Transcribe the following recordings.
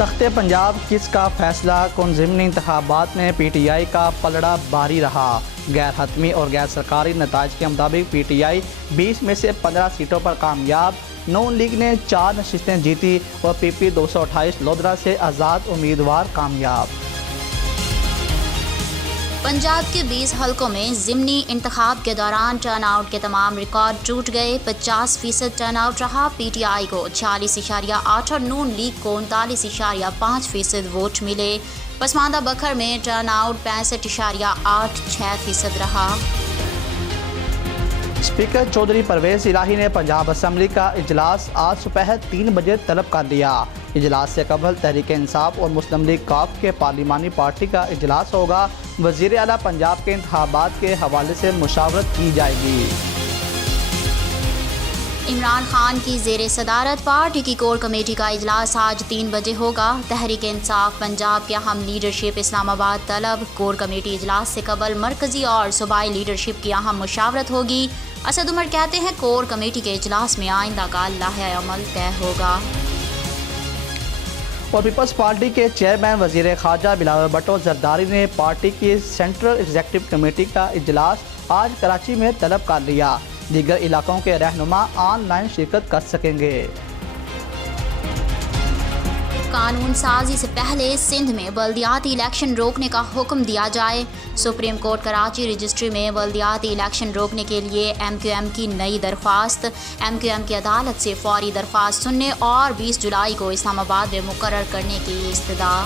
تخت پنجاب کس کا فیصلہ کن ضمنی انتخابات میں پی ٹی آئی کا پلڑا باری رہا۔ غیر حتمی اور غیر سرکاری نتائج کے مطابق پی ٹی آئی 20 میں سے 15 سیٹوں پر کامیاب، نون لیگ نے 4 نشستیں جیتی اور پی پی 228 لودھرا سے آزاد امیدوار کامیاب۔ پنجاب کے 20 حلقوں میں ضمنی انتخاب کے دوران ٹرن آؤٹ کے تمام ریکارڈ ٹوٹ گئے۔ 50% ٹرن آؤٹ رہا۔ پی ٹی آئی کو 46.8 اور نون لیگ کو 39.5% ووٹ ملے۔ پسماندہ بکھر میں ٹرن آؤٹ 65.86% رہا۔ اسپیکر چودھری پرویز الہی نے پنجاب اسمبلی کا اجلاس آج دوپہر 3 بجے طلب کر لیا۔ اجلاس سے قبل تحریک انصاف اور مسلم لیگ کاف کے پارلیمانی پارٹی کا اجلاس ہوگا۔ وزیر اعلیٰ پنجاب کے انتخابات کے حوالے سے مشاورت کی جائے گی۔ عمران خان کی زیر صدارت پارٹی کی کور کمیٹی کا اجلاس آج 3 بجے ہوگا۔ تحریک انصاف پنجاب کے اہم لیڈرشپ اسلام آباد طلب۔ کور کمیٹی اجلاس سے قبل مرکزی اور صوبائی لیڈرشپ کی اہم مشاورت ہوگی۔ اسد عمر کہتے ہیں کور کمیٹی کے اجلاس میں آئندہ کا لائحہ عمل طے ہوگا۔ اور پیپلز پارٹی کے چیئرمین وزیر خارجہ بلاول بھٹو زرداری نے پارٹی کی سینٹرل ایگزیکٹو کمیٹی کا اجلاس آج کراچی میں طلب کر لیا۔ دیگر علاقوں کے رہنما آن لائن شرکت کر سکیں گے۔ قانون سازی سے پہلے سندھ میں بلدیاتی الیکشن روکنے کا حکم دیا جائے۔ سپریم کورٹ کراچی رجسٹری میں بلدیاتی الیکشن روکنے کے لیے ایم کیو ایم کی نئی درخواست۔ ایم کیو ایم کی عدالت سے فوری درخواست سننے اور 20 جولائی کو اسلام آباد میں مقرر کرنے کی استدعا۔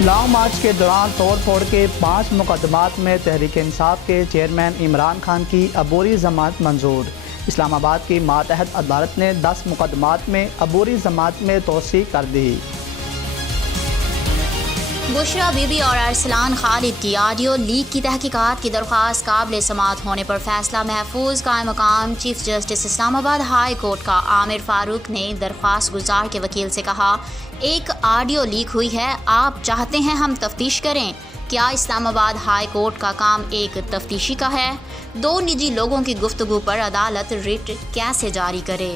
لانگ مارچ کے دوران توڑ پھوڑ کے 5 مقدمات میں تحریک انصاف کے چیئرمین عمران خان کی عبوری ضمانت منظور۔ اسلام آباد کی ماتحت عدالت نے 10 مقدمات میں عبوری ضمانت میں توسیع کر دی۔ بشرا بی بی اور ارسلان خالد کی آڈیو لیک کی تحقیقات کی درخواست قابل سماعت ہونے پر فیصلہ محفوظ۔ قائم مقام چیف جسٹس اسلام آباد ہائی کورٹ کا عامر فاروق نے درخواست گزار کے وکیل سے کہا، ایک آڈیو لیک ہوئی ہے، آپ چاہتے ہیں ہم تفتیش کریں؟ کیا اسلام آباد ہائی کورٹ کا کام ایک تفتیشی کا ہے؟ 2 نجی لوگوں کی گفتگو پر عدالت ریٹ کیسے جاری کرے؟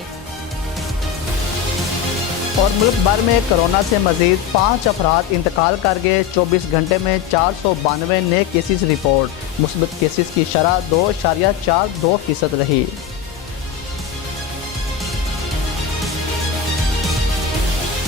اور ملک بھر میں کرونا سے مزید 5 افراد انتقال کر گئے۔ 24 گھنٹے میں 492 نئے کیسز رپورٹ۔ مثبت کیسز کی شرح 2.42% رہی۔